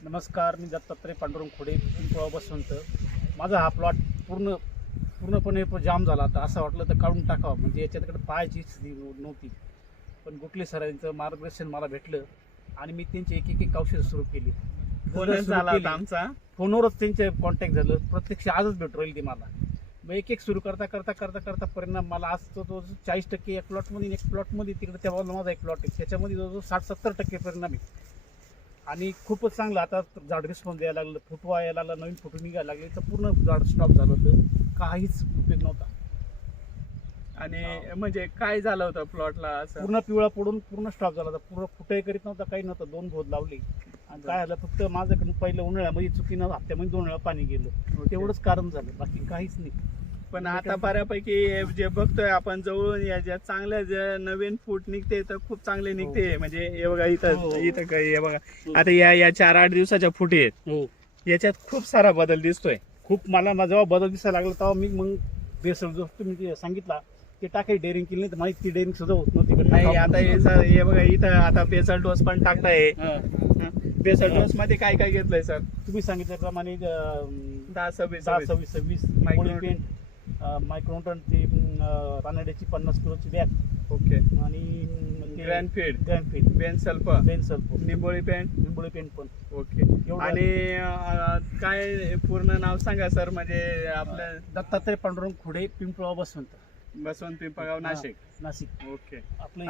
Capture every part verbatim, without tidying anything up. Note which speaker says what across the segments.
Speaker 1: नमस्कार, मी दत्तात्रय पांडुरंग खोडे, पिंपळगाव बसवंत. माझा हा प्लॉट पूर्ण पूर्णपणे जाम झाला होता. असं वाटलं तर काढून टाकावं, म्हणजे याच्याकडे पाहायची स्थिती नव्हती. पण गुटले सरांचं मार्गदर्शन मला भेटलं आणि मी त्यांची एक एक एक औषधं सुरू केली.
Speaker 2: झाला होता आमचा
Speaker 1: फोनवरच त्यांचे कॉन्टॅक्ट झालं. प्रत्यक्ष आजच भेटू राहील ती मला. मग एक एक सुरू करता करता करता करता परिणाम मला आज तो तो चाळीस टक्के एक प्लॉटमध्ये एक प्लॉटमध्ये तिकडे त्या बाजूला माझा एक प्लॉट आहे, त्याच्यामध्ये जवळजवळ साठ सत्तर टक्के परिणाम आहे. आणि खूपच चांगलं आता झाड रिस्पॉन्स द्यायला लागलं, फुटवा यायला लागला, नवीन फुटून निघायला लागले. तर पूर्ण झाड स्टॉप झालं होतं, काहीच उपयोग नव्हता.
Speaker 2: आणि म्हणजे काय झालं होतं प्लॉटला? असं
Speaker 1: पूर्ण पिवळा पडून पूर्ण स्टॉप झाला होता. पूर्ण फुटाई करीत नव्हता, काही नव्हतं. दोन भोद लावले आणि काय झालं, फक्त माझ्याकडून पहिलं उन्हाळ्यामध्ये चुकीनं हप्त्यामध्ये दोन वेळा पाणी गेलं, तेवढंच कारण झालं, बाकी काहीच नाही.
Speaker 2: पण आता बऱ्यापैकी जे बघतोय आपण जवळून या ज्या चांगल्या ज्या नवीन फूट निघते तर खूप चांगले निघते. म्हणजे हे बघा इथं इथं काही हे बघा आता या या चार आठ दिवसाच्या फुटी आहेत,
Speaker 1: हो,
Speaker 2: याच्यात खूप सारा बदल दिसतोय.
Speaker 1: खूप मला मा- जेव्हा बदल दिसायला लागला तेव्हा मी मग बेसळ जो तुम्ही ते सांगितला ते टाकाय डेअरिंग केली, नाही तर माहिती डेअरिंग सुद्धा होत नव्हती.
Speaker 2: नाही आता हे सर हे बघा इथं आता बेसल डोस पण टाकताय.
Speaker 1: हा.
Speaker 2: बेसल डोस मध्ये काय काय घेतलंय सर?
Speaker 1: तुम्ही सांगितल्याप्रमाणे अं,
Speaker 2: दहा सव्वीस
Speaker 1: दहा सव्वीस सव्वीस
Speaker 2: मायक्रो-
Speaker 1: पेंट, मायक्रोटन ती अं, रानड्याची पन्नास किलोची बॅग
Speaker 2: ओके.
Speaker 1: आणि
Speaker 2: ग्रँड फीड,
Speaker 1: ग्रँड फीड,
Speaker 2: बेन सल्फ,
Speaker 1: पेन सल्फ,
Speaker 2: निंबोळी पेंट.
Speaker 1: निंबोळी पेंट पण
Speaker 2: ओके.
Speaker 1: एवढं.
Speaker 2: आणि अं, काय पूर्ण नाव सांगा सर? म्हणजे आपलं
Speaker 1: दत्तात्रय पांडुरंग खोडे, पिंपळगाव बसवंत,
Speaker 2: बसवंत पिंपळगाव नाशिक.
Speaker 1: नाशिक.
Speaker 2: ओके.
Speaker 1: आपलं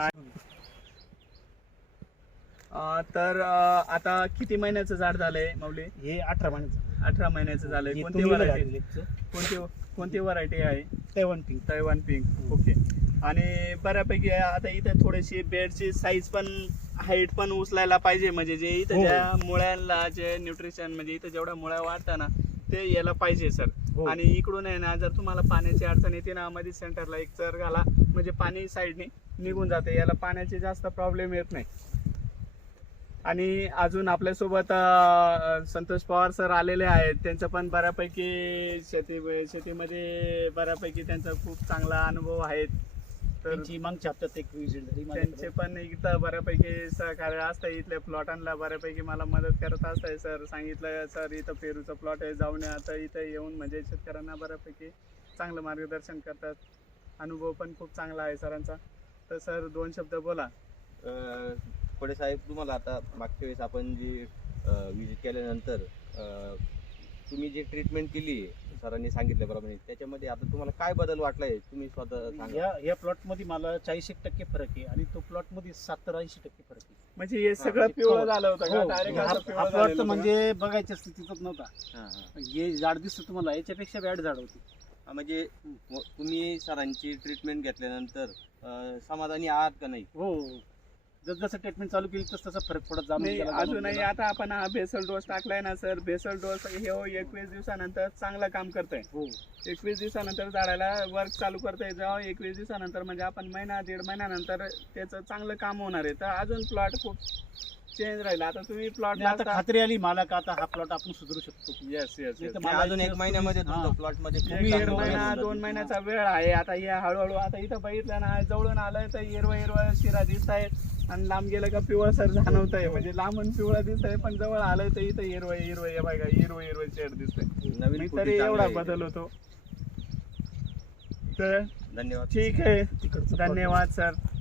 Speaker 2: अं, तर अं, आता किती महिन्याचं झाड झालंय माऊली?
Speaker 1: हे अठरा महिन्याचं
Speaker 2: अठरा महिन्याचं झालंय.
Speaker 1: हे
Speaker 2: कोणती
Speaker 1: तुम्ही
Speaker 2: व्हरायटी?
Speaker 1: झालेलं
Speaker 2: कोणती कोणती व्हरायटी आहे?
Speaker 1: Taiwan pink.
Speaker 2: Taiwan pink. Okay. आणि बऱ्यापैकी आता इथं थोडीशी बेडची साईज पण हाईट पण उचलायला पाहिजे, म्हणजे जे इथं
Speaker 1: हो.
Speaker 2: ज्या मुळ्यांना जे न्यूट्रिशन म्हणजे इथं जेवढ्या मुळ्या वाढतात ना ते यायला पाहिजे सर.
Speaker 1: हो.
Speaker 2: आणि इकडून आहे ना, जर तुम्हाला पाण्याची अडचण येते ना, मध्ये सेंटरला एक चर घाला, म्हणजे पाणी साईडने निघून जाते, याला पाण्याची जास्त प्रॉब्लेम येत नाही. आणि अजून आपल्यासोबत अं, संतोष पवार सर आलेले आहेत. त्यांचं पण बऱ्यापैकी शेती शेतीमध्ये बऱ्यापैकी त्यांचा खूप चांगला अनुभव आहे. तर
Speaker 1: त्यांची मागच्या हप्त्यात एक विजिट झाली
Speaker 2: त्यांचे
Speaker 1: माझ्याकडे.
Speaker 2: पण इथं बऱ्यापैकी सहकार्य असतं. इथल्या प्लॉटांना बऱ्यापैकी मला मदत करत असताय सर. सांगितलं सर इथं पेरूचं प्लॉट आहे, जाऊन या. आता इथं येऊन म्हणजे शेतकऱ्यांना बऱ्यापैकी चांगलं मार्गदर्शन करतात. अनुभव पण खूप चांगला आहे सरांचा. तर सर दोन शब्द बोला.
Speaker 3: खोडे साहेब, तुम्हाला आता मागच्या वेळेस आपण जी विजिट केल्यानंतर अ, तुम्ही जी ट्रीटमेंट केली सरांनी सांगितल्याप्रमाणे, त्याच्यामध्ये आता तुम्हाला काय बदल वाटलाय तुम्ही स्वतः सांगा.
Speaker 1: या या प्लॉट मध्ये मला चाळीस एक टक्के फरक आहे आणि तो प्लॉट मध्ये सत्तर ऐंशी टक्के फरक आहे.
Speaker 2: म्हणजे हे सगळं पिवळं झालं होतं का?
Speaker 1: हो,
Speaker 2: डायरेक्ट
Speaker 1: हा-
Speaker 2: असं
Speaker 1: हा
Speaker 2: पिवळं
Speaker 1: प्लॉट
Speaker 2: झालेलं होतं का?
Speaker 1: म्हणजे बघायच्या स्थितीतच नव्हता.
Speaker 3: हां, हां.
Speaker 1: हे झाड दिसतं तुम्हाला, याच्यापेक्षा बॅड झाड होती.
Speaker 3: हा, म्हणजे म- तुम्ही सरांची ट्रीटमेंट घेतल्यानंतर अ, समाधानी आहात का नाही?
Speaker 1: हो, जसं ट्रीटमेंट चालू केली तस तसा फरक पडत जाणून
Speaker 2: नाही
Speaker 1: गेला, जाणून
Speaker 2: अजूनही
Speaker 1: गेला.
Speaker 2: आता आपण हा बेसल डोस टाकलाय ना सर, बेसल डोस हे एकवीस दिवसानंतर चांगलं काम करतंय.
Speaker 1: हो,
Speaker 2: एकवीस दिवसानंतर झाडाला वर्क चालू करता जेव्हा एकवीस दिवसानंतर म्हणजे आपण महिना दीड महिन्यानंतर त्याचं चांगलं काम होणार आहे. तर अजून प्लॉट खूप चेंज राहिला. आता तुम्ही प्लॉट
Speaker 1: आणि आता खात्री आली मला का आता हा प्लॉट आपण सुधारू शकतो.
Speaker 2: येस येस
Speaker 1: नाही तर
Speaker 3: म्हणजे अजून एक महिन्यामध्ये
Speaker 1: हां.
Speaker 3: तुमच्या प्लॉट मध्ये खूप
Speaker 1: तुम्ही
Speaker 3: चांगलं
Speaker 2: दीड
Speaker 3: बदल
Speaker 2: महिना
Speaker 3: होऊन
Speaker 2: दोन
Speaker 3: जाईल.
Speaker 2: महिन्याचा वेळ आहे. आता हे हळूहळू आता इथं बघितलं ना, जवळून आलंय तर हिरवं हिरवं शिरा दिसत आहेत आणि लांब गेलं का पिवळसर जाणवत आहे. म्हणजे लांबून पिवळं दिसत आहे, पण जवळ आलंय तर इथं हिरवं हिरवं हे बघा हिरवं हिरवं शेड दिसतंय.
Speaker 3: नवीन
Speaker 2: मी
Speaker 3: फुटी
Speaker 2: तरी
Speaker 3: चांगली
Speaker 2: एवढा
Speaker 3: आहे.
Speaker 2: बदल होतो. तर
Speaker 3: धन्यवाद.
Speaker 2: ठीक आहे,
Speaker 1: तिकडचं
Speaker 2: धन्यवाद सर.